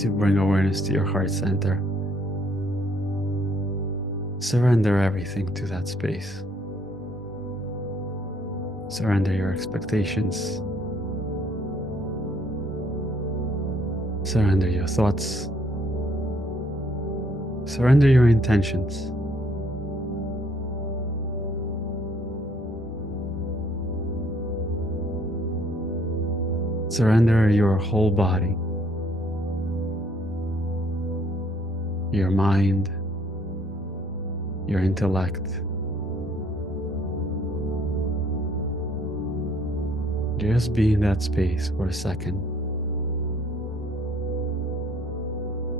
As you bring awareness to your heart center, surrender everything to that space. Surrender your expectations. Surrender your thoughts. Surrender your intentions. Surrender your whole body, your mind, your intellect. Just be in that space for a second.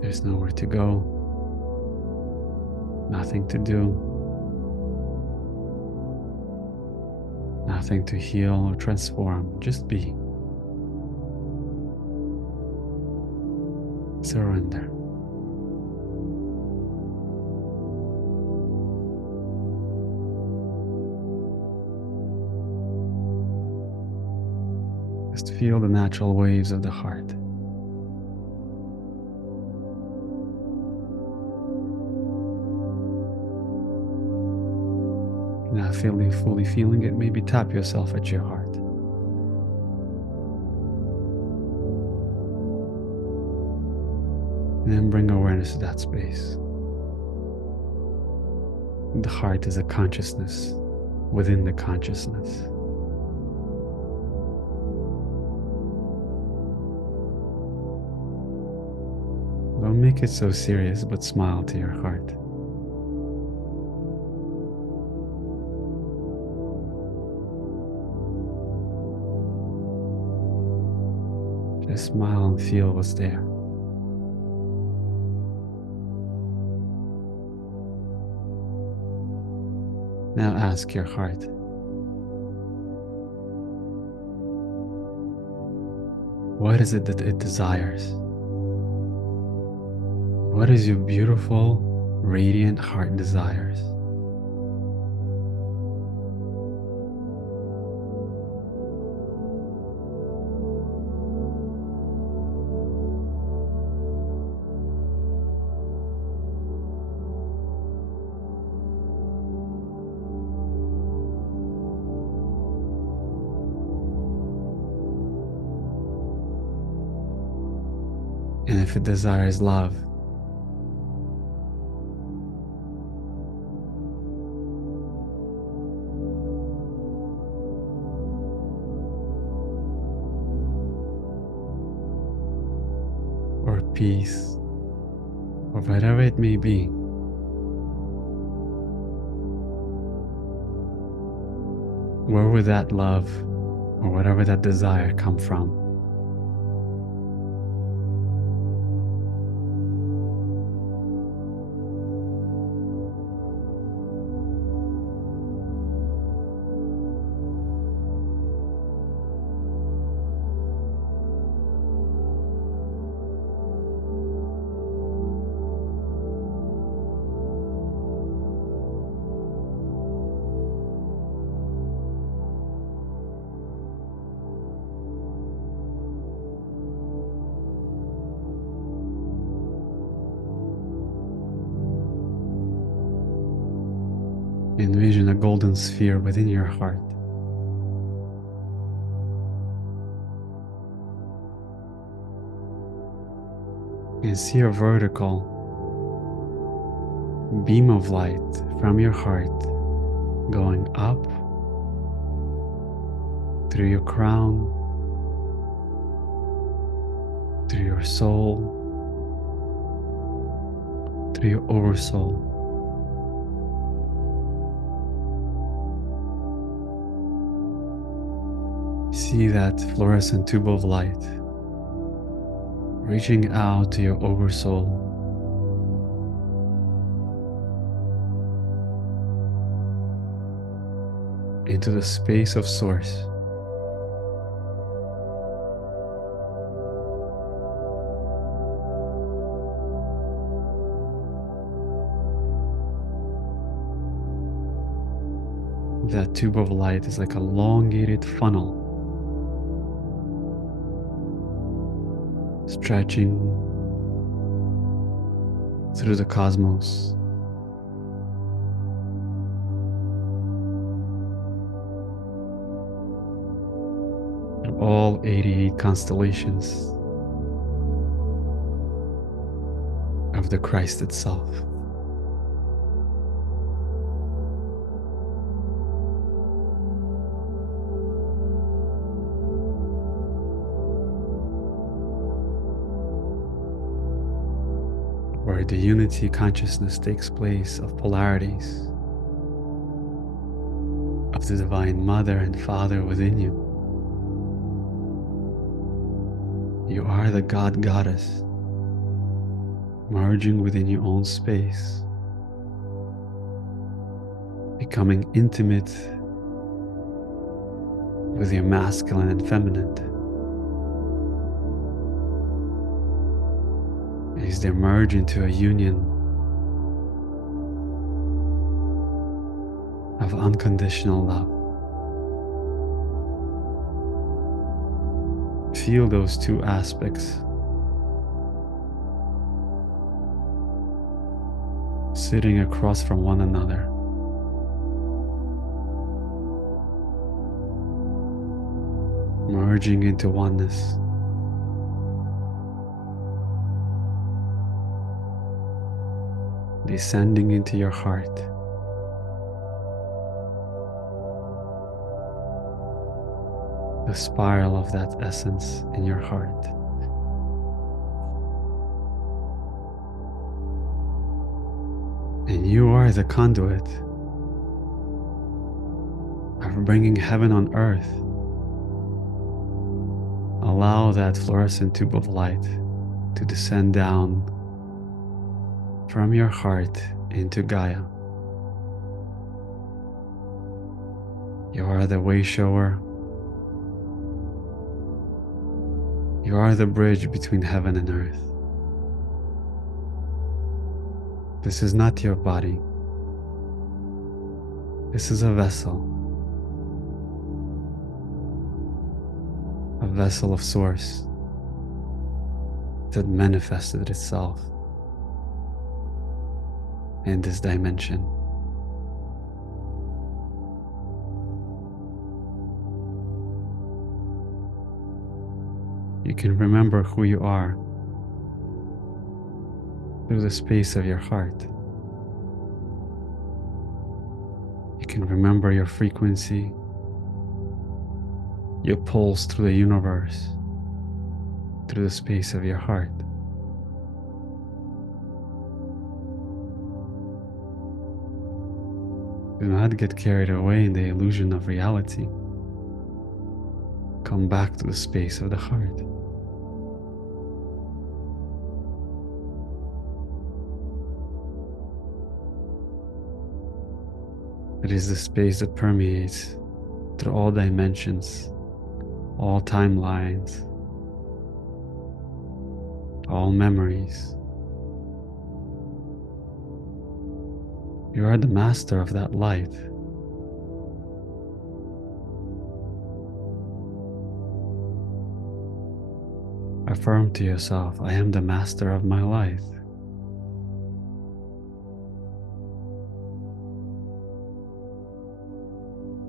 There's nowhere to go, nothing to do, nothing to heal or transform. Just be. Surrender. Just feel the natural waves of the heart. Not fully feeling it, maybe tap yourself at your heart. And then bring awareness to that space. The heart is a consciousness within the consciousness. Don't make it so serious, but smile to your heart. Just smile and feel what's there. Now ask your heart, what is it that it desires? What is your beautiful, radiant heart desires? And if it desires love, or peace, or whatever it may be, where would that love or whatever that desire come from? Envision a golden sphere within your heart. And see a vertical beam of light from your heart going up through your crown, through your soul, through your oversoul. See that fluorescent tube of light reaching out to your oversoul, into the space of source. That tube of light is like a elongated funnel, stretching through the cosmos, through all 88 constellations of the Christ itself. Where the unity consciousness takes place of polarities, of the Divine Mother and Father within you. You are the God Goddess, merging within your own space, becoming intimate with your masculine and feminine, as they merge into a union of unconditional love. Feel those two aspects sitting across from one another. Merging into oneness. Descending into your heart. The spiral of that essence in your heart. And you are the conduit of bringing heaven on earth. Allow that fluorescent tube of light to descend down from your heart into Gaia. You are the way shower. You are the bridge between heaven and earth. This is not your body. This is a vessel of source that manifested itself in this dimension. You can remember who you are through the space of your heart. You can remember your frequency, your pulse through the universe, through the space of your heart. Do not get carried away in the illusion of reality. Come back to the space of the heart. It is the space that permeates through all dimensions, all timelines, all memories. You are the master of that light. Affirm to yourself, I am the master of my life.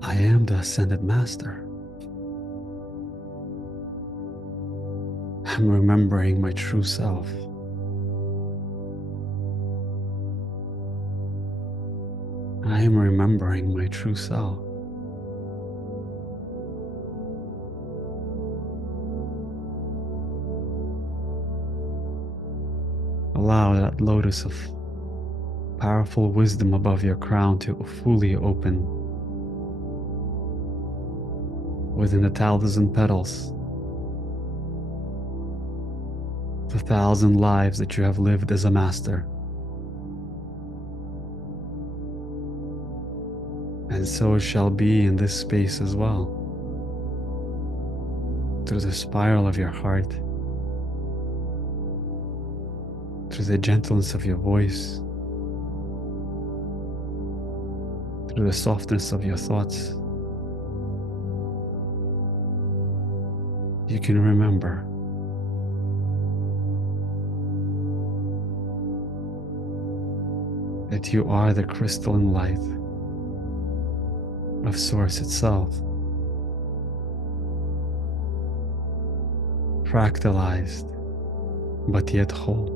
I am the ascended master. I'm remembering my true self. I am remembering my true self. Allow that lotus of powerful wisdom above your crown to fully open within the 1,000 petals, the 1,000 lives that you have lived as a master. And so it shall be in this space as well, through the spiral of your heart, through the gentleness of your voice, through the softness of your thoughts. You can remember that you are the crystalline light of Source itself, fractalized but yet whole.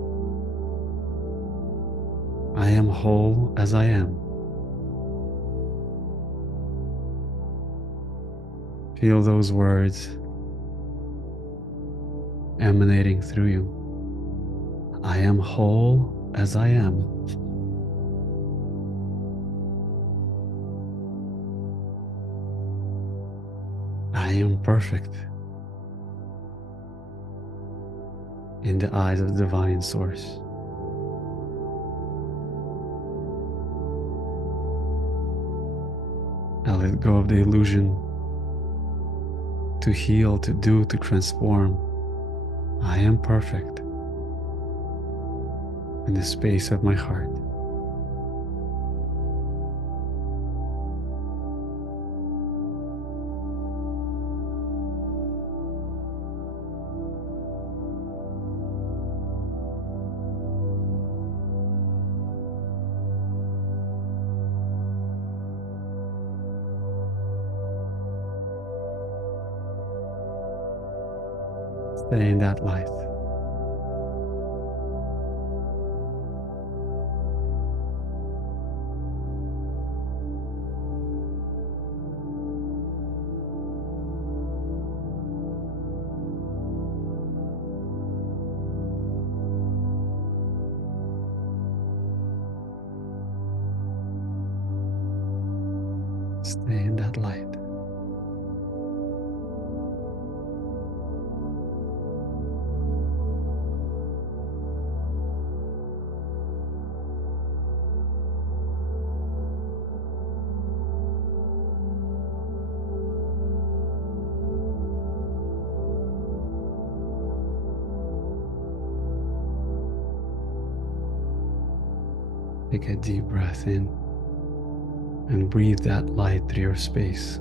I am whole as I am. Feel those words emanating through you. I am whole as I am. I am perfect in the eyes of the Divine Source. I let go of the illusion to heal, to do, to transform. I am perfect in the space of my heart. Stay in that light. Stay in that light. Take a deep breath in and breathe that light through your space.